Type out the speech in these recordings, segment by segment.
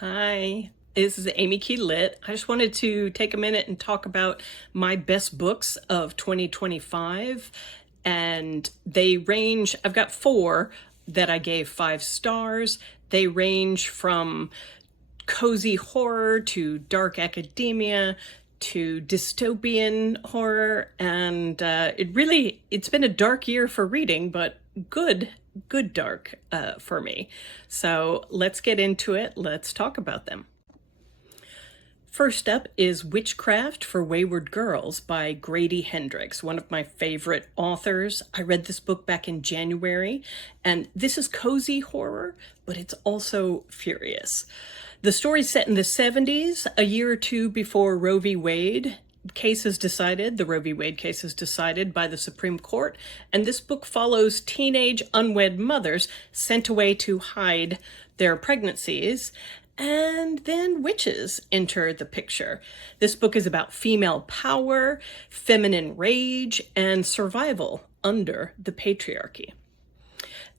Hi, this is Amy Key Lit. I just wanted to take a minute and talk about my best books of 2025. And they range, I've got four that I gave 5 stars. They range from cozy horror to dark academia to dystopian horror. And it's been a dark year for reading, but good dark for me. So let's get into it. Let's talk about them. First up is Witchcraft for Wayward Girls by Grady Hendrix, one of my favorite authors. I read this book back in January, and this is cozy horror, but it's also furious. The story's set in the 70s, a year or two before Roe v. Wade. The Roe v. Wade case is decided by the Supreme Court, and this book follows teenage unwed mothers sent away to hide their pregnancies, and then witches enter the picture. This book is about female power, feminine rage, and survival under the patriarchy.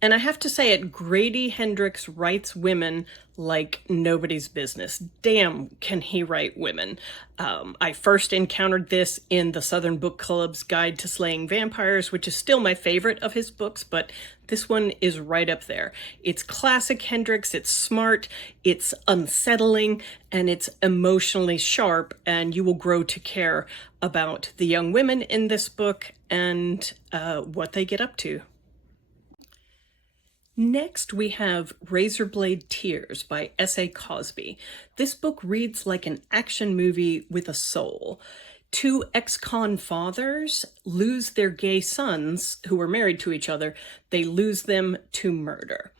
And I have to say it, Grady Hendrix writes women like nobody's business. Damn, can he write women. I first encountered this in the Southern Book Club's Guide to Slaying Vampires, which is still my favorite of his books, but this one is right up there. It's classic Hendrix, it's smart, it's unsettling, and it's emotionally sharp, and you will grow to care about the young women in this book and what they get up to. Next, we have Razorblade Tears by S.A. Cosby. This book reads like an action movie with a soul. Two ex-con fathers lose their gay sons who were married to each other. They lose them to murder.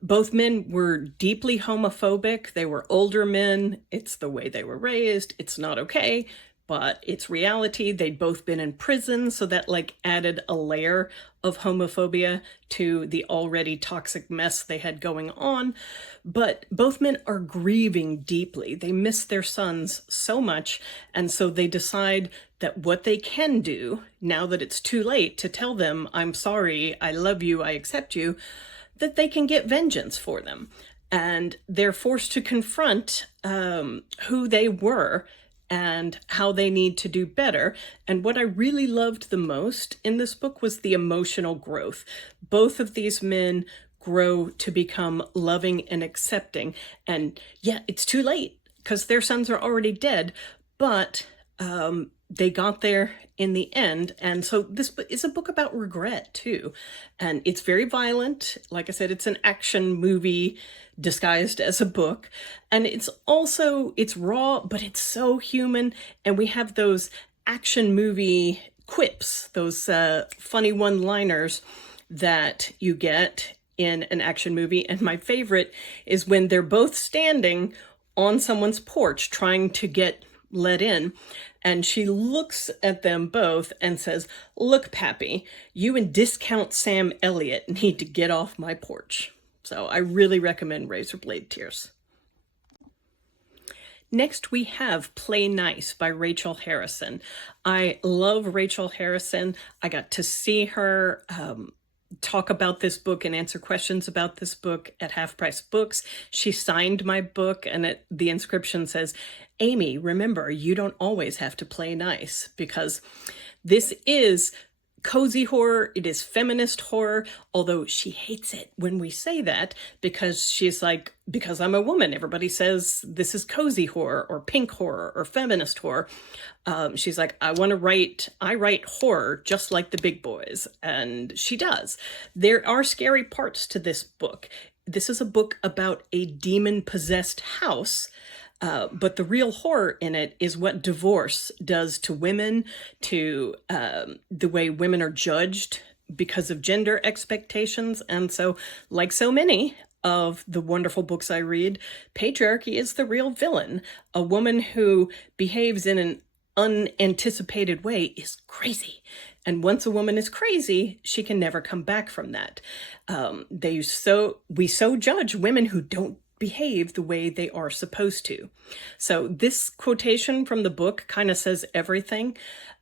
Both men were deeply homophobic. They were older men. It's the way they were raised. It's not okay, but it's reality. They'd both been in prison, so that added a layer of homophobia to the already toxic mess they had going on. But both men are grieving deeply. They miss their sons so much, and so they decide that what they can do, now that it's too late to tell them, I'm sorry, I love you, I accept you, that they can get vengeance for them. And they're forced to confront who they were and how they need to do better. And what I really loved the most in this book was the emotional growth. Both of these men grow to become loving and accepting. And yeah, it's too late because their sons are already dead, but they got there in the end. And so this is a book about regret too. And it's very violent. Like I said, it's an action movie disguised as a book. And it's raw, but it's so human. And we have those action movie quips, those funny one-liners that you get in an action movie. And my favorite is when they're both standing on someone's porch trying to get let in, and she looks at them both and says, "Look, Pappy, you and Discount Sam Elliott need to get off my porch." So I really recommend Razorblade Tears. Next, we have Play Nice by Rachel Harrison. I love Rachel Harrison. I got to see her talk about this book and answer questions about this book at Half Price Books. She signed my book, and the inscription says, "Amy, remember, you don't always have to play nice," because this is cozy horror. It is feminist horror, although she hates it when we say that, because she's like, because I'm a woman, everybody says this is cozy horror or pink horror or feminist horror. She's like, I write horror just like the big boys. And she does. There are scary parts to this book. This is a book about a demon-possessed house. But the real horror in it is what divorce does to women, to the way women are judged because of gender expectations. And so, like so many of the wonderful books I read, patriarchy is the real villain. A woman who behaves in an unanticipated way is crazy. And once a woman is crazy, she can never come back from that. We so judge women who don't behave the way they are supposed to. So this quotation from the book kind of says everything.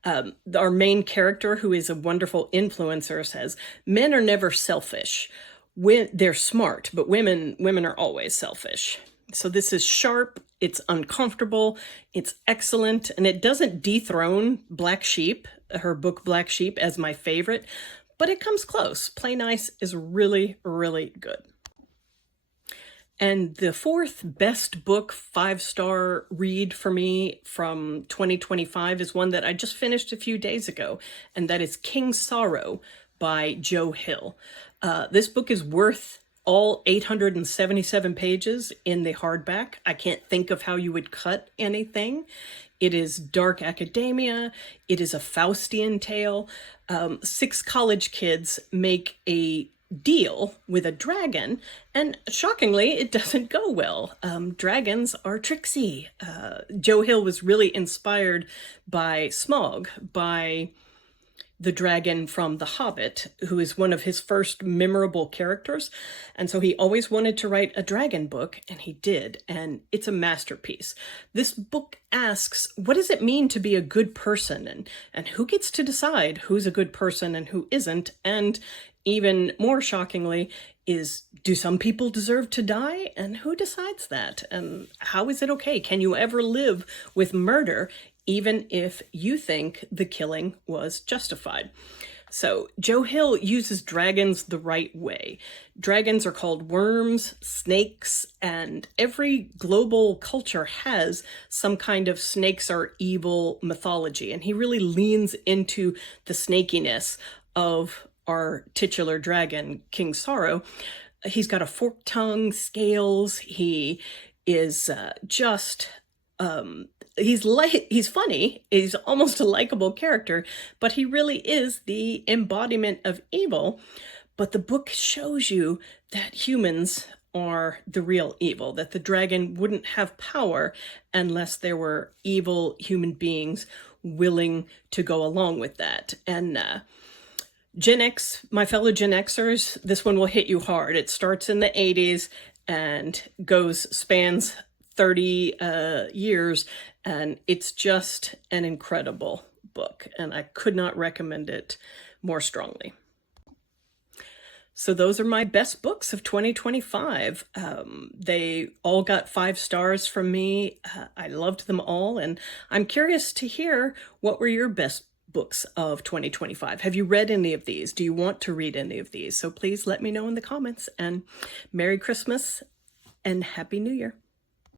Our main character, who is a wonderful influencer, says, "Men are never selfish. They're smart, but women are always selfish." So this is sharp, it's uncomfortable, it's excellent, and it doesn't dethrone Black Sheep, her book Black Sheep, as my favorite, but it comes close. Play Nice is really, really good. And the fourth best book, 5-star read for me from 2025 is one that I just finished a few days ago, and that is King Sorrow by Joe Hill. This book is worth all 877 pages in the hardback. I can't think of how you would cut anything. It is dark academia. It is a Faustian tale. 6 college kids make a deal with a dragon, and shockingly, it doesn't go well. Dragons are tricksy. Joe Hill was really inspired by Smaug, by the dragon from The Hobbit, who is one of his first memorable characters. And so he always wanted to write a dragon book, and he did. And it's a masterpiece. This book asks, what does it mean to be a good person? And who gets to decide who's a good person and who isn't? And even more shockingly is, do some people deserve to die? And who decides that? And how is it okay? Can you ever live with murder even if you think the killing was justified? So Joe Hill uses dragons the right way. Dragons are called worms, snakes, and every global culture has some kind of snakes are evil mythology. And he really leans into the snakiness of our titular dragon, King Sorrow. He's got a forked tongue, scales. He is he's funny. He's almost a likable character, but he really is the embodiment of evil. But the book shows you that humans are the real evil, that the dragon wouldn't have power unless there were evil human beings willing to go along with that. And Gen X, my fellow Gen Xers, this one will hit you hard. It starts in the 80s and spans 30 years, and it's just an incredible book, and I could not recommend it more strongly. So those are my best books of 2025. They all got 5 stars from me. I loved them all, and I'm curious to hear, what were your best books of 2025? Have you read any of these? Do you want to read any of these? So please let me know in the comments, and Merry Christmas and Happy New Year.